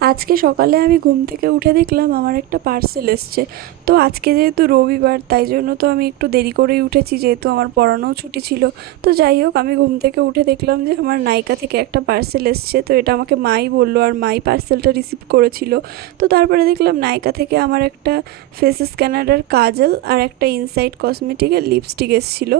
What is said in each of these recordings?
আজকে সকালে আমি ঘুম থেকে উঠে দেখলাম আমার একটা পার্সেল এসছে। তো আজকে যেহেতু রবিবার তাই জন্য তো আমি একটু দেরি করেই উঠেছি, যেহেতু আমার পড়ানোও ছুটি ছিল। তো যাই হোক, আমি ঘুম থেকে উঠে দেখলাম যে আমার নাইকা থেকে একটা পার্সেল এসছে। তো এটা আমাকে মাই বললো, আর মাই পার্সেলটা রিসিভ করেছিল। তো তারপরে দেখলাম নাইকা থেকে আমার একটা ফেস স্ক্যানারের কাজল আর একটা ইনসাইড কসমেটিকের লিপস্টিক এসেছিলো।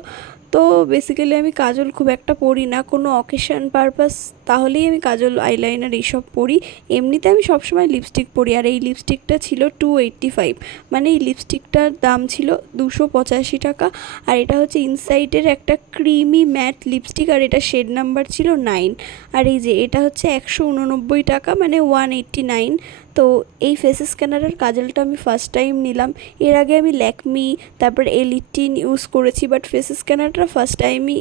তো বেসিক্যালি আমি কাজল খুব একটা পরি না, কোনো অকেশন পারপাস তাহলেই আমি কাজল আইলাইনার এইসব পরি। এমনিতে আমি সবসময় লিপস্টিক পরি। আর এই লিপস্টিকটা ছিল 285, মানে এই লিপস্টিকটার দাম ছিল 285 টাকা। আর এটা হচ্ছে ইনসাইডের একটা ক্রিমি ম্যাট লিপস্টিক, আর এটা শেড নাম্বার ছিল 9। আর এই যে এটা হচ্ছে 189 টাকা, মানে 189। তো এই ফেস স্ক্যানারের কাজলটা আমি ফার্স্ট টাইম নিলাম। এর আগে আমি ল্যাকমি, তারপর এল18 ইউজ করেছি, বাট ফেস স্ক্যানারটা ফার্স্ট টাইমই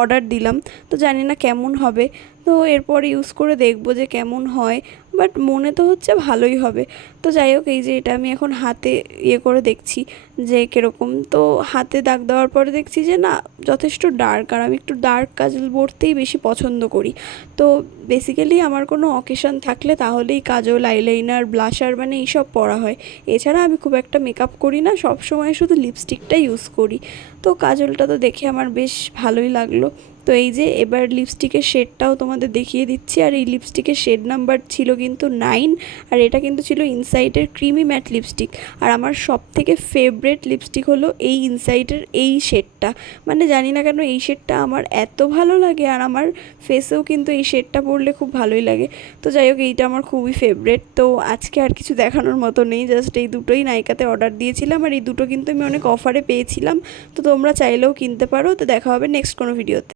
অর্ডার দিলাম। তো জানি না কেমন হবে। তো এরপর ইউজ করে দেখবো যে কেমন হয়, বাট মনে তো হচ্ছে ভালোই হবে। তো যাই হোক, এই যে এটা আমি এখন হাতে করে দেখছি যে কীরকম। তো হাতে দাগ দেওয়ার পরে দেখছি যে না, যথেষ্ট ডার্ক, আর আমি একটু ডার্ক কাজল পরতেই বেশি পছন্দ করি। তো বেসিক্যালি আমার কোনো অকেশন থাকলে তাহলেই কাজল, আইলাইনার, ব্লাশার মানে এইসব পরা হয়। এছাড়া আমি খুব একটা মেকআপ করি না, সব সময় শুধু লিপস্টিকটাই ইউজ করি। তো কাজলটা তো দেখে আমার বেশ ভালোই লাগলো। তো এই যে এবার লিপস্টিকের শেডটাও তোমাদের দেখিয়ে দিচ্ছি। আর এই লিপস্টিকের শেড নাম্বার ছিল কিন্তু 9। আর এটা কিন্তু ছিল ইনসাইডের ক্রিমি ম্যাট লিপস্টিক। আর আমার সব থেকে ফেভারিট লিপস্টিক হলো এই ইনসাইডের এই শেডটা। মানে জানি না কেন এই শেডটা আমার এত ভালো লাগে, আর আমার ফেসেও কিন্তু এই শেডটা পরলে খুব ভালোই লাগে। তো যাই হোক, এইটা আমার খুবই ফেভারিট। তো আজকে আর কিছু দেখানোর মতো নেই, জাস্ট এই দুটোই নাইকাতে অর্ডার দিয়েছিলাম। আর এই দুটো কিন্তু আমি অনেক অফারে পেয়েছিলাম। তো তোমরা চাইলেও কিনতে পারো। তো দেখা হবে নেক্সট কোনো ভিডিওতে।